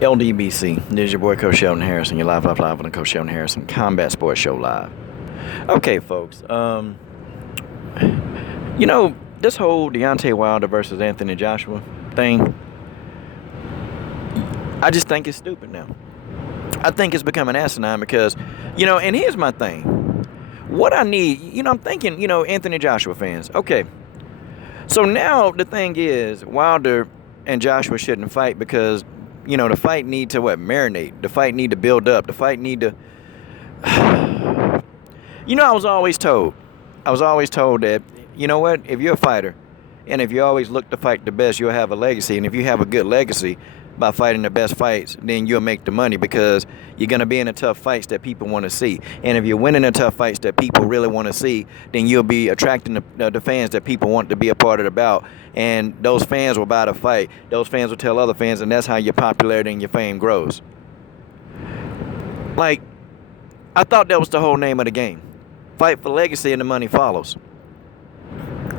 LDBC. This is your boy Coach Sheldon Harrison. You're live on the Coach Sheldon Harrison Combat Sports Show live. Okay, folks. This whole Deontay Wilder versus Anthony Joshua thing, I just think it's stupid now. I think it's becoming asinine because, and here's my thing. What I need, I'm thinking, Anthony Joshua fans. Okay, so now the thing is, Wilder and Joshua shouldn't fight because, the fight need to marinate. The fight need to build up. The fight need to. I was always told that, if you're a fighter, and if you always look to fight the best, you'll have a legacy. And if you have a good legacy by fighting the best fights, then you'll make the money because you're going to be in the tough fights that people want to see. And if you're winning the tough fights that people really want to see, then you'll be attracting the fans that people want to be a part of the bout. And those fans will buy the fight. Those fans will tell other fans, and that's how your popularity and your fame grows. I thought that was the whole name of the game. Fight for legacy and the money follows.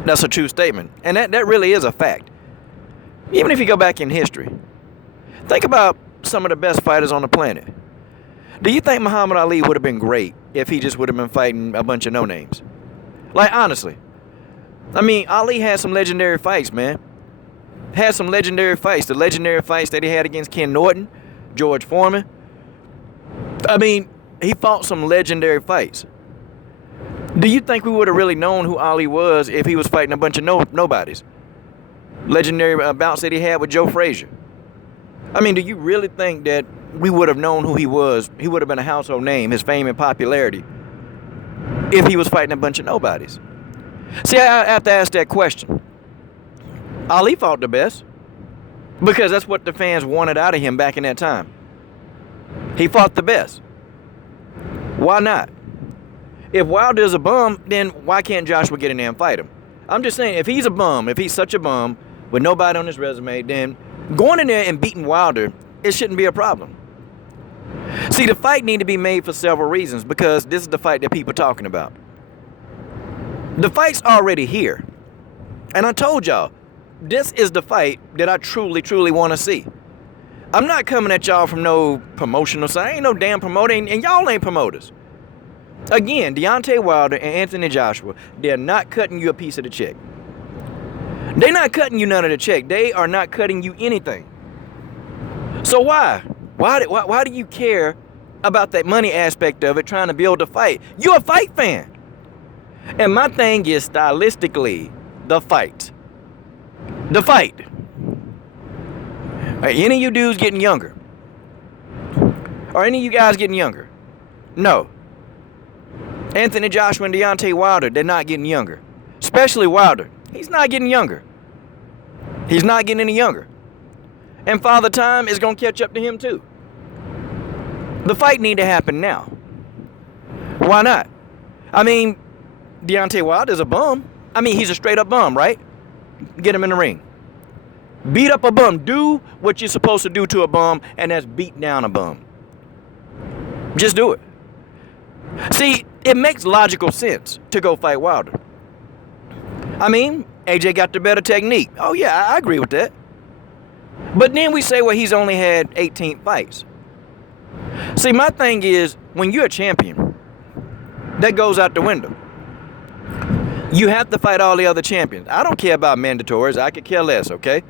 That's a true statement. And that really is a fact. Even if you go back in history. Think about some of the best fighters on the planet. Do you think Muhammad Ali would have been great if he just would have been fighting a bunch of no-names? Honestly. Ali had some legendary fights, man. Had some legendary fights. The legendary fights that he had against Ken Norton, George Foreman. He fought some legendary fights. Do you think we would have really known who Ali was if he was fighting a bunch of nobodies? Legendary bouts that he had with Joe Frazier. Do you really think that we would have known who he was? He would have been a household name, his fame and popularity, if he was fighting a bunch of nobodies. See, I have to ask that question. Ali fought the best because that's what the fans wanted out of him back in that time. He fought the best. Why not? If Wilder's a bum, then why can't Joshua get in there and fight him? I'm just saying, if he's a bum, if he's such a bum with nobody on his resume, then going in there and beating Wilder, it shouldn't be a problem. See, the fight need to be made for several reasons because this is the fight that people are talking about. The fight's already here. And I told y'all, this is the fight that I truly, truly want to see. I'm not coming at y'all from no promotional side. I ain't no damn promoter, and y'all ain't promoters. Again, Deontay Wilder and Anthony Joshua, they're not cutting you a piece of the check. They're not cutting you none of the check. They are not cutting you anything. So why? Why do you care about that money aspect of it, trying to build a fight? You're a fight fan. And my thing is stylistically, the fight. The fight. Are any of you dudes getting younger? Are any of you guys getting younger? No. Anthony Joshua and Deontay Wilder, they're not getting younger. Especially Wilder. He's not getting younger. He's not getting any younger. And Father Time is going to catch up to him too. The fight need to happen now. Why not? Deontay Wilder's a bum. He's a straight up bum, right? Get him in the ring. Beat up a bum. Do what you're supposed to do to a bum, and that's beat down a bum. Just do it. See, it makes logical sense to go fight Wilder. AJ got the better technique. Oh, yeah, I agree with that. But then we say, he's only had 18 fights. See, my thing is, when you're a champion, that goes out the window. You have to fight all the other champions. I don't care about mandatories. I could care less, okay?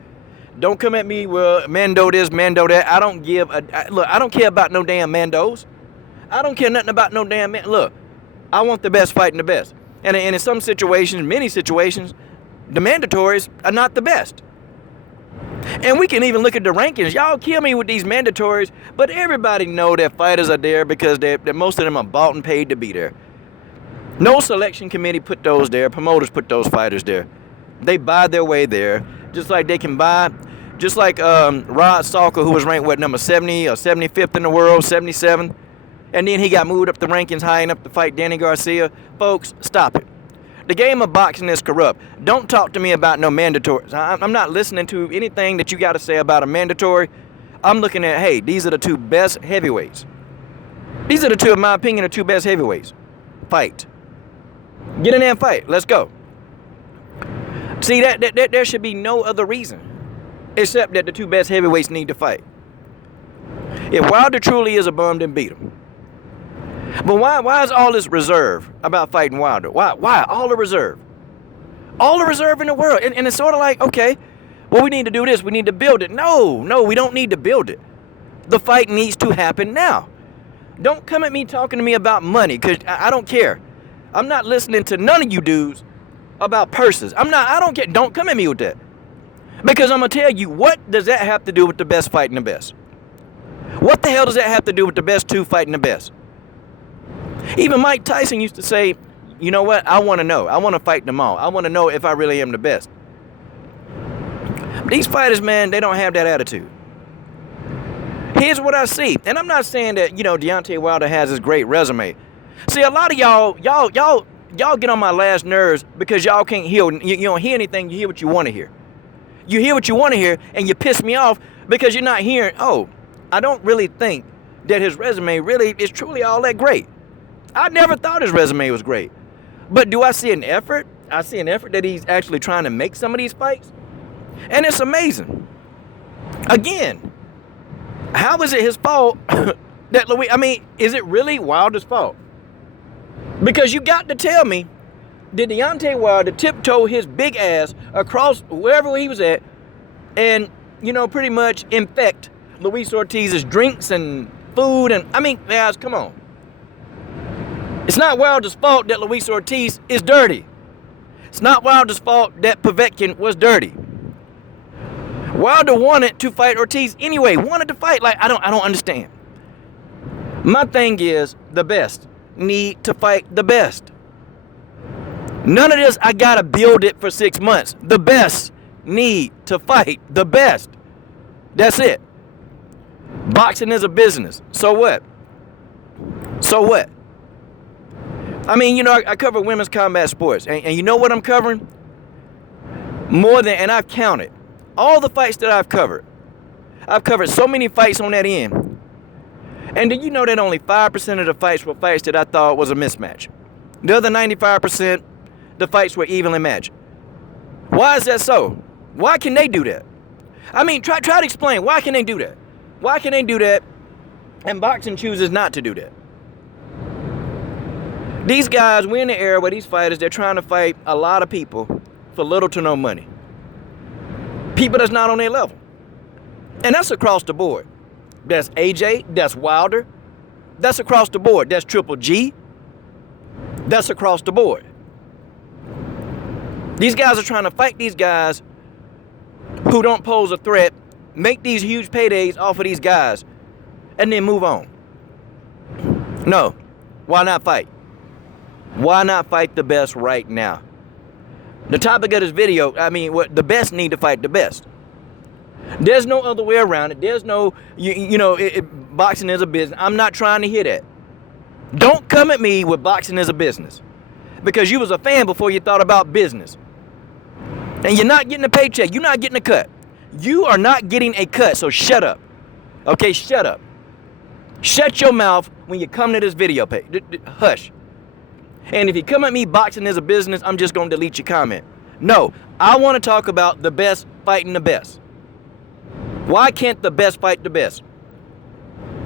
Don't come at me, Mando this, Mando that. I don't care about no damn Mandos. I don't care nothing about no damn man. Look, I want the best fighting the best. And in some situations, many situations, the mandatories are not the best. And we can even look at the rankings. Y'all kill me with these mandatories, but everybody know that fighters are there because most of them are bought and paid to be there. No selection committee put those there. Promoters put those fighters there. They buy their way there, just like they can buy, just like Rod Salker, who was ranked, number 70 or 75th in the world, 77th. And then he got moved up the rankings high enough to fight Danny Garcia. Folks, stop it. The game of boxing is corrupt. Don't talk to me about no mandatories. I'm not listening to anything that you got to say about a mandatory. I'm looking at, hey, these are the two best heavyweights. These are the two, in my opinion, the two best heavyweights. Fight. Get in there and fight. Let's go. See, that there should be no other reason except that the two best heavyweights need to fight. If Wilder truly is a bum, then beat him. But why is all this reserve about fighting Wilder? Why all the reserve? All the reserve in the world. And it's sort of like, okay, well, we need to do this. We need to build it. No, we don't need to build it. The fight needs to happen now. Don't come at me talking to me about money, because I don't care. I'm not listening to none of you dudes about purses. I don't care. Don't come at me with that. Because I'm going to tell you, what does that have to do with the best fighting the best? What the hell does that have to do with the best two fighting the best? Even Mike Tyson used to say, you know what? I want to know. I want to fight them all. I want to know if I really am the best. These fighters, man, they don't have that attitude. Here's what I see. And I'm not saying that, Deontay Wilder has this great resume. See, a lot of y'all get on my last nerves because y'all can't hear. You don't hear anything. You hear what you want to hear. You hear what you want to hear, and you piss me off because you're not hearing, I don't really think that his resume really is truly all that great. I never thought his resume was great. But do I see an effort? I see an effort that he's actually trying to make some of these fights. And it's amazing. Again, how is it his fault that is it really Wilder's fault? Because you got to tell me, did Deontay Wilder tiptoe his big ass across wherever he was at and, pretty much infect Luis Ortiz's drinks and food? And, guys, come on. It's not Wilder's fault that Luis Ortiz is dirty. It's not Wilder's fault that Povetkin was dirty. Wilder wanted to fight Ortiz anyway. Wanted to fight. I don't understand. My thing is, the best need to fight the best. None of this, I gotta build it for 6 months. The best need to fight the best. That's it. Boxing is a business. So what? I cover women's combat sports. And you know what I'm covering? And I've counted. All the fights that I've covered. I've covered so many fights on that end. And do you know that only 5% of the fights were fights that I thought was a mismatch? The other 95%, the fights were evenly matched. Why is that so? Why can they do that? Try to explain. Why can they do that? Why can they do that and boxing chooses not to do that? These guys, we're in the era where these fighters, they're trying to fight a lot of people for little to no money. People that's not on their level. And that's across the board. That's AJ, that's Wilder, that's across the board. That's Triple G, that's across the board. These guys are trying to fight these guys who don't pose a threat, make these huge paydays off of these guys, and then move on. No, why not fight? Why not fight the best right now? The topic of this video, the best need to fight the best. There's no other way around it. There's no, boxing is a business. I'm not trying to hear that. Don't come at me with boxing as a business. Because you was a fan before you thought about business. And you're not getting a paycheck. You're not getting a cut. You are not getting a cut, so shut up. Okay, shut up. Shut your mouth when you come to this video page. Hush. And if you come at me boxing as a business, I'm just going to delete your comment. No, I want to talk about the best fighting the best. Why can't the best fight the best?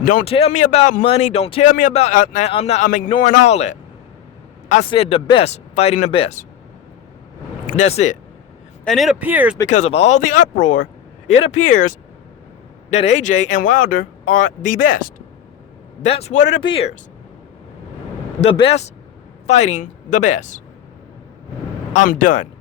Don't tell me about money. Don't tell me about... I'm ignoring all that. I said the best fighting the best. That's it. And it appears, because of all the uproar, it appears that AJ and Wilder are the best. That's what it appears. The best fighting the best. I'm done.